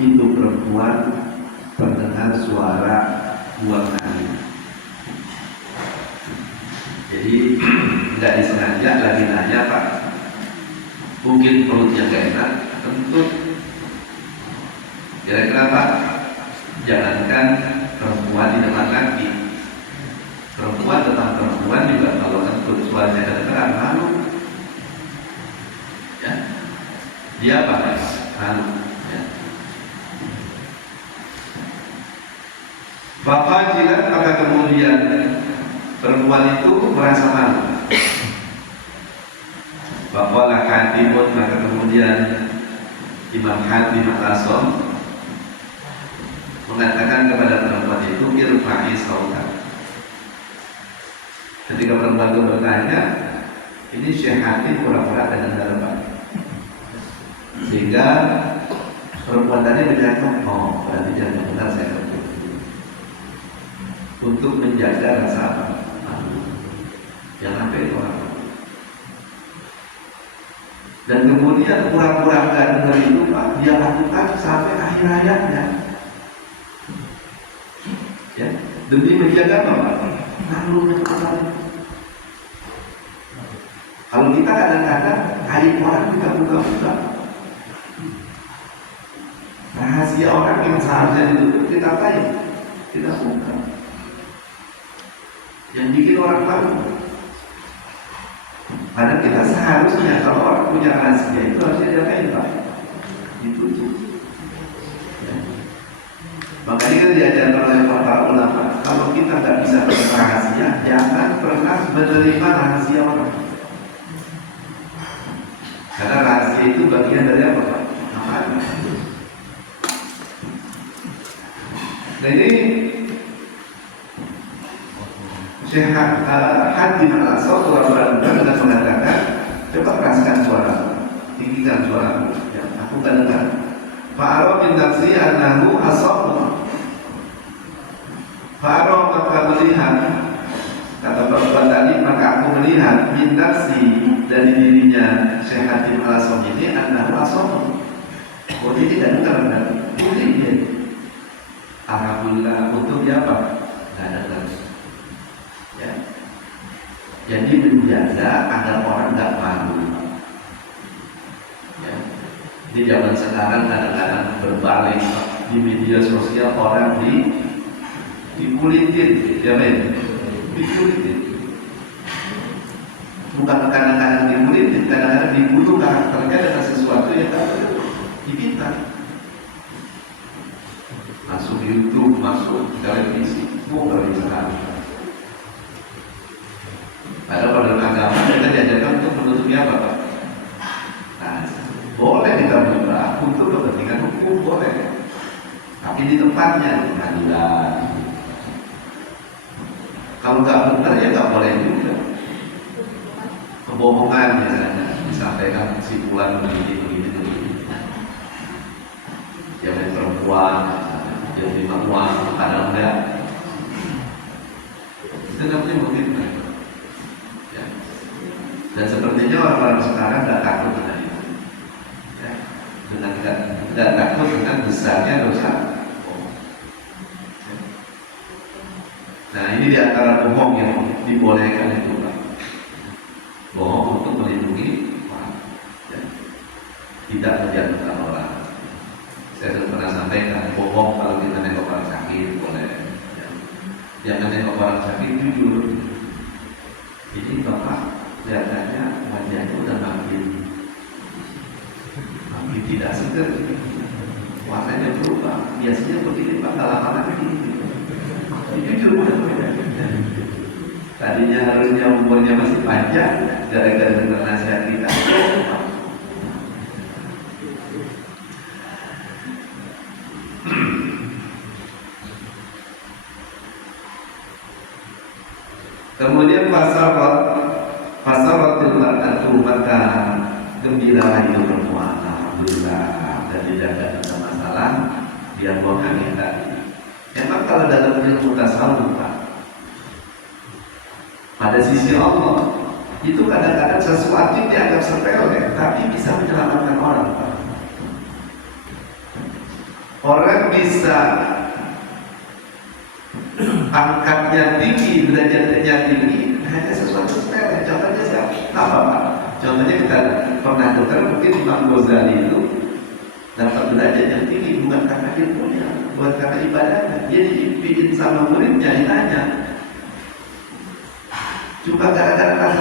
itu perempuan terdengar suara buang air. Jadi nggak disengaja lagi nanya, Pak, mungkin perutnya gak enak, tentu. Kira-kira Pak, jangankan perempuan di depan laki, perempuan tentang perempuan juga kalau kentut suaranya kedengeran malu. Ya, dia apa? Malu. Ya. Bapak jilat, maka kemudian perempuan itu merasa malu. Bapalah Hatimun, maka kemudian Imam Hatim Al-Asom mengatakan kepada perempuan itu, irfa'i sautak. Ketika perempuan itu bertanya, ini Syekh Hatim pura-pura dengar Pak, sehingga perempuan tadi menyatakan, oh berarti jangan benar saya kentut, untuk menjaga rasa apa? Yang apa itu orang. Dan kemudian pura-pura nggak dengar itu Pak, dia lakukan sampai akhir hayatnya. Ya, demi menjaga apa? Malunya orang. Kalau kita kadang-kadang aib orang kita buka-buka, rahasia orang yang seharusnya ditutup kita tahu, kita buka. Yang bikin orang malu. Padahal kita seharusnya kalau orang punya rahasia itu harusnya diapain Pak? Ditutup. Ya. Makanya kan diajarkan oleh para ulama, kalau kita nggak bisa rahasia, jangan pernah menerima rahasia orang. Karena rahasia itu bagian dari apa Pak? Amanah. Nah ini Syekh Hatim Al-Asom pura-pura dengan mengatakan, coba keraskan suara, tinggikan suara, ya, aku kan dengar. Fa'aro min nafsi annahu asom. Fa'aro, maka melihat, kata perempuan tadi, maka aku melihat min nafsi, dari dirinya Syekh Hatim Al-Asom ini annahu asom. Oh dia tidak dengar berarti, boleh dia. Alhamdulillah, untuk dia apa? Tidak dengar. Ya. Jadi menjaga agar orang nggak malu. Ya. Di zaman sekarang kadang-kadang berbalik di media sosial orang dikulitin, ya men, dikulitin. Bukan kadang-kadang dikulitin, kadang-kadang dibunuh karakternya dengan sesuatu yang tak dipinta. Masuk YouTube, masuk televisi, bukan sekali. Padahal dalam agama kita diajarkan untuk menutupi apa Pak? Nah, boleh kita buka untuk kepentingan hukum, boleh. Tapi di tempatnya, pengadilan. Kalau nggak benar ya nggak boleh juga. Kebohongan misalnya disampaikan kesimpulan begini. Yang perempuan, yang terima uang, kadang enggak. Itu namanya mungkin. Dan sepertinya orang-orang sekarang tidak takut dengan itu, ya. Dengan tidak takut dengan besarnya dosa. Nah ini diantara bohong yang dibolehkan itu Pak. Bohong untuk melindungi orang, ya. Tidak menjatuhkan orang. Saya sudah pernah sampaikan, bohong kalau kita nengok orang sakit boleh, ya. Jangan nengok orang sakit jujur. Ini Bapak kelihatannya wajahnya udah makin tidak segar, warnanya berubah. Biasanya begini Pak, lama begini. Jujur, tadinya harusnya umurnya masih panjang gara-gara dengar nasihat kita. Kemudian Fasaratul mar'atu, maka gembiralah itu perempuan, alhamdulillah, dan tidak ada masalah dia buang angin tadi. Memang kalau dalam ilmu tasawuf Pak, pada sisi Allah itu kadang-kadang sesuatu yang dianggap sepele tapi bisa menyelamatkan orang Pak. Orang bisa pangkatnya tinggi, derajatnya tinggi, hanya sesuatu sepele. Contohnya siapa? Apa Pak? Contohnya kita pernah dengar mungkin Imam Ghazali itu dapat derajat yang tinggi bukan karena ilmunya, bukan karena ibadahnya. Dia diimpiin sama muridnya, ditanya. Cuma gara-gara rasa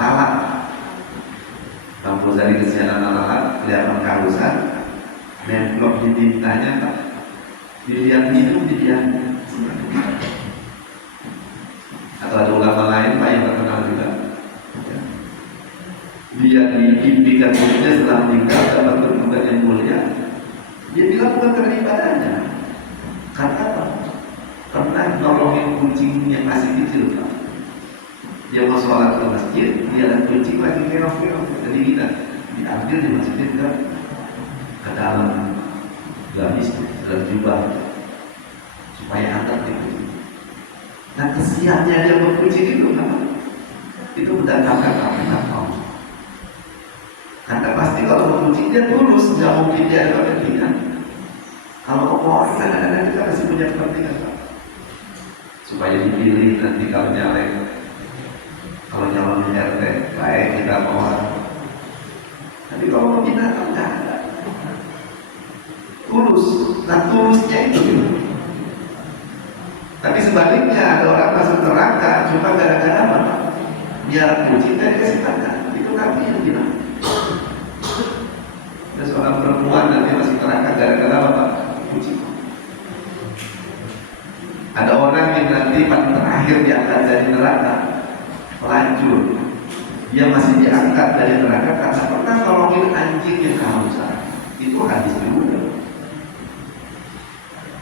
lalat. Imam Ghazali kesianan lalat, kelihatan kausan, nemplok di tintanya, Pak. Dilihat minum, dilihat. Atau ada ulama lain Pak yang terkenal juga. Dia diimpikan muridnya setelah meninggal dapat kedudukan yang mulia. Dia bilang bukan karena ibadahnya. Karena apa? Pernah nolongin kucing yang masih kecil Pak. Dia mau sholat ke masjid, dia lihat kucing lagi keong-keong, kedinginan, diambil dimasukin ke dalam gamis, dalam jubah, supaya hangat itu. Nah kesiannya dia berkucing itu apa? Itu mendatangkan apa? Karena pasti kalau berkucing dia tulus, nggak mungkin dia ada kepentingan. Kalau orang kadang-kadang kita masih punya kepentingan Pak. Supaya dipilih nanti kalau nyalek, kalau nyalon RT baik kita mau. Tapi kalau binatang nggak ada. Tulus, nah tulusnya itu. Tapi sebaliknya ada orang masuk neraka cuma gara-gara apa? Biar kucing dan kasih makan. Itu nabi yang bilang. Ada seorang perempuan nanti masih neraka gara-gara apa? Kucing. Ada orang yang nanti paling terakhir diangkat dari neraka, pelacur. Dia masih diangkat dari neraka karena pernah nolongin anjing yang kehausan. Itu hadis juga.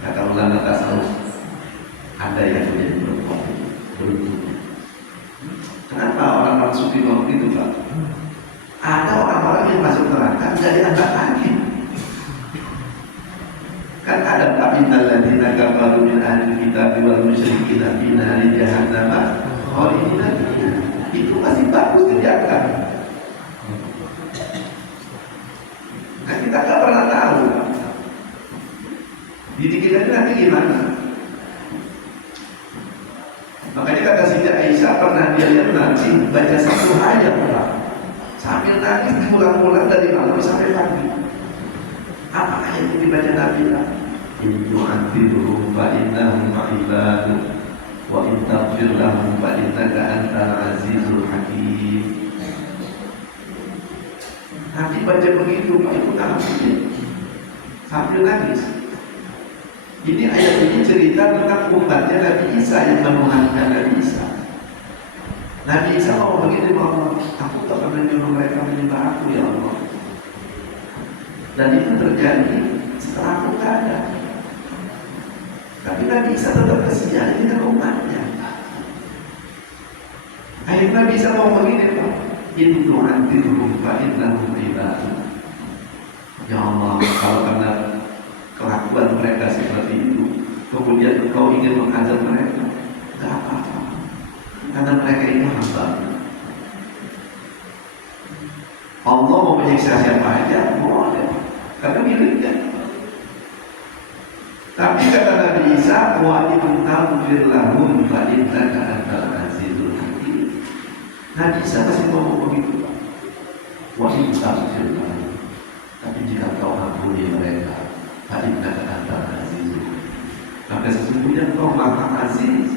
Kata ulama tasawuf, ada yang menjadi beruntung. Kenapa orang-orang sufi ngomong itu Pak? Ada orang-orang yang masuk neraka nggak diangkat lagi. Kan ada innal ladzina kafaru min ahli kitab wal musyrikin fi nari jahannam khalidina fiha. Itu masih bagus diangkat. Nah kita nggak pernah tahu didik kita nanti gimana. Makanya kata Siti Aisyah pernah dia lihat Nabi baca satu ayat sambil nangis diulang-ulang dari malam sampai pagi. Apa ayat yang dibaca Nabi? In tu'adzibhum fa innahum ibaduk wa in taghfir lahum fa innaka antal azizul hakim. Nabi baca begitu Pak, itu nangis sambil nangis. Ini ayat ini cerita tentang umatnya Nabi Isa yang menuhankan Nabi Isa. Nabi Isa mau begini, Allah, aku tak pernah menyuruh mereka menyembah aku ya Allah. Dan itu terjadi setelah aku tak ada. Tapi Nabi Isa tetap kesian dengan umatnya. Akhirnya Nabi Isa mau begini, Pak. In tu'adzibhum fa innahum ibaduk. Ya Allah, kalau karena kelakuan mereka seperti itu, kemudian engkau ingin mengazab mereka, tidak apa-apa, karena mereka itu hamba. Allah mau menyiksa siapa aja, boleh, karena miliknya. Tapi kata Nabi Isa, wa in taghfir lahum fa innaka antal azizul hakim. Nabi Isa masih ngomong begitu, Pak. Wa in taghfir lahum, tapi jika kau ampuni mereka, Fa'inna antal azizul, maka sesungguhnya kau maha aziz,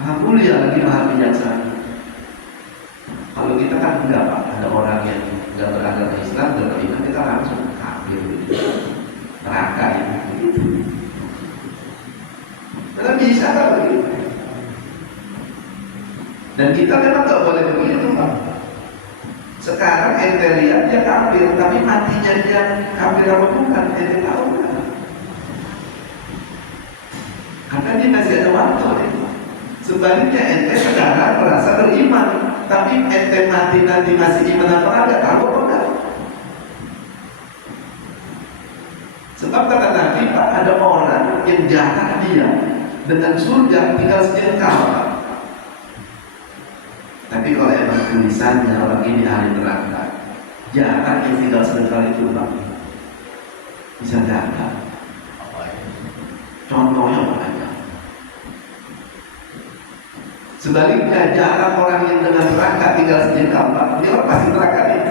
maha mulia lagi maha bijaksana. Kalau kita kan enggak Pak, ada orang yang enggak beragama Islam, enggak beriman, kita langsung kafir, neraka itu. Karena bisa kan begitu. Dan kita memang enggak boleh begitu Pak. Sekarang ente lihat dia kafir, tapi matinya dia kafir apa bukan, ente tahu kan? Karena dia masih ada waktu. Sebaliknya ente sekarang merasa beriman, tapi ente mati nanti masih iman apa enggak, tahu apa enggak? Sebab kata Nabi Pak, ada orang yang jarak dia dengan surga tinggal sejengkal. Tapi kalau emang tulisannya orang ini ahli neraka, jarak yang tinggal sedekal itu Pak, bisa gagal. Contohnya banyak. Sebaliknya jarak orang yang dengan neraka tinggal sejengkal, dia orang pasti neraka nih.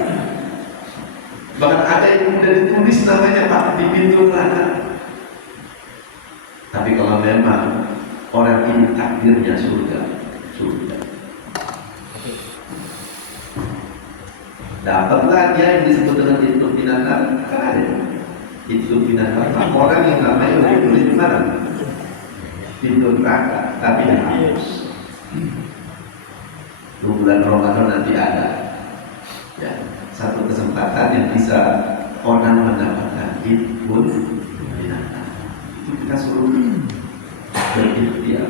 Bahkan ada yang sudah ditulis namanya Pak di pintu neraka. Tapi kalau memang orang ini takdirnya surga, surga. Dapatlah dia yang disebut dengan itu binatang, kan ada itu binatang. Orang yang namanya udah ditulis di mana? Pintu neraka, tapi hapus. Bulan Ramadan nanti ada, ya, satu kesempatan yang bisa orang mendapatkan itu binatang. Itu kita suruh berikhtiar.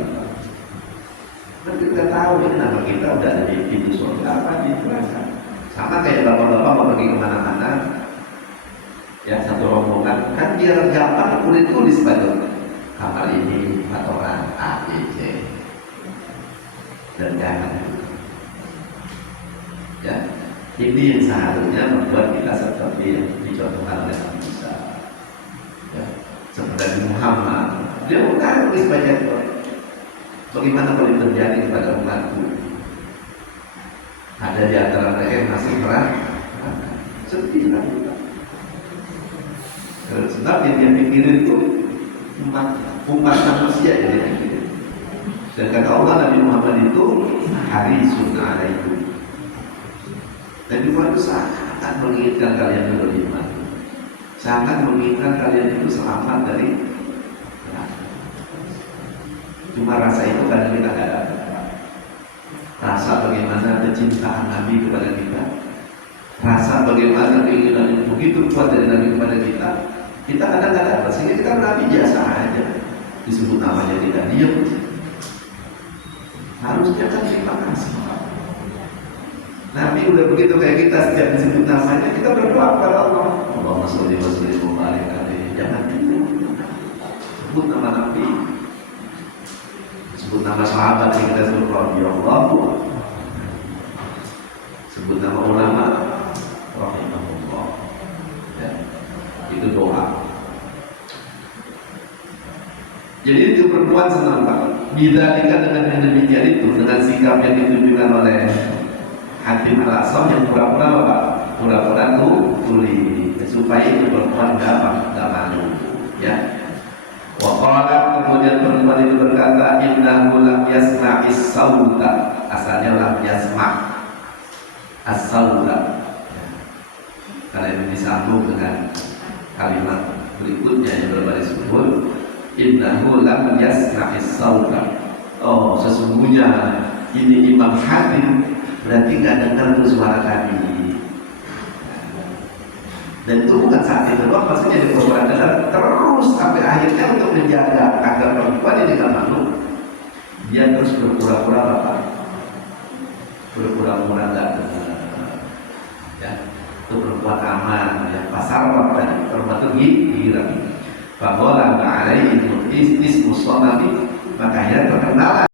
Dan kita tahu ini nama kita udah ada di pintu surga apa di neraka. Sama kayak bapak-bapak mau pergi kemana-mana, ya satu rombongan kan biar gampang tulis pada kamar ini aturan A, B, C, dan jangan. Ya, ini yang seharusnya membuat kita seperti yang dicontohkan oleh Nabi Musa. Ya, seperti Muhammad, dia bukan tulis baca itu. Bagaimana kalau terjadi kepada umatku? Ada di antara mereka yang masih sedih lah kita. Sebab yang dia pikirin itu umat manusia yang dia pikirin. Dan kata Allah, Nabi Muhammad itu harisun alaikum. Nabi Muhammad itu sangat menginginkan kalian beriman, sangat menginginkan kalian itu selamat dari neraka. Cuma rasa itu kadang kita tidak dapat. Rasa bagaimana kecintaan Nabi kepada kita, rasa bagaimana keinginan yang begitu kuat dari Nabi kepada kita, kita kadang tidak dapat. Sehingga kita Nabi biasa aja, disebut namanya tidak diam. Harusnya kan terima kasih. Nabi udah begitu kayak kita, setiap disebut namanya kita berdoa kepada Allah. Allahumma sholli wa sallim wa barik alaihi. Jangan sebut nama Nabi, sebut nama sahabat yang kita sebut radhiyallahu, sebut nama ulama rahimahullah. Ya, itu doa. Jadi itu perempuan senang banget. Bidzalika dengan yang demikian itu, dengan sikap yang ditunjukkan oleh Hatim Al-Asam yang pura-pura apa? Pura-pura tuli, supaya itu perempuan gak malu. Ya. Waqala, kemudian perempuan itu berkata, innahu lam yasma'is sauta. Asalnya lam yasma' as-sauta. Karena itu disambung dengan kalimat berikutnya yang berbaris huruf, innahu lam yasma'is sauta. Oh, sesungguhnya ini Imam Hatim berarti nggak dengar tuh suara kami. Dan itu bukan saat itu doang, maksudnya di perempuan dengar terus sampai akhirnya untuk menjaga agar perempuan ini nggak malu, dia terus berpura-pura apa? Berpura-pura nggak dengar. Ya, itu perempuan aman. Ya, pasar apa? Perempuan itu gila. Bahwa lama alai itu ismus sonabi, maka akhirnya terkenal.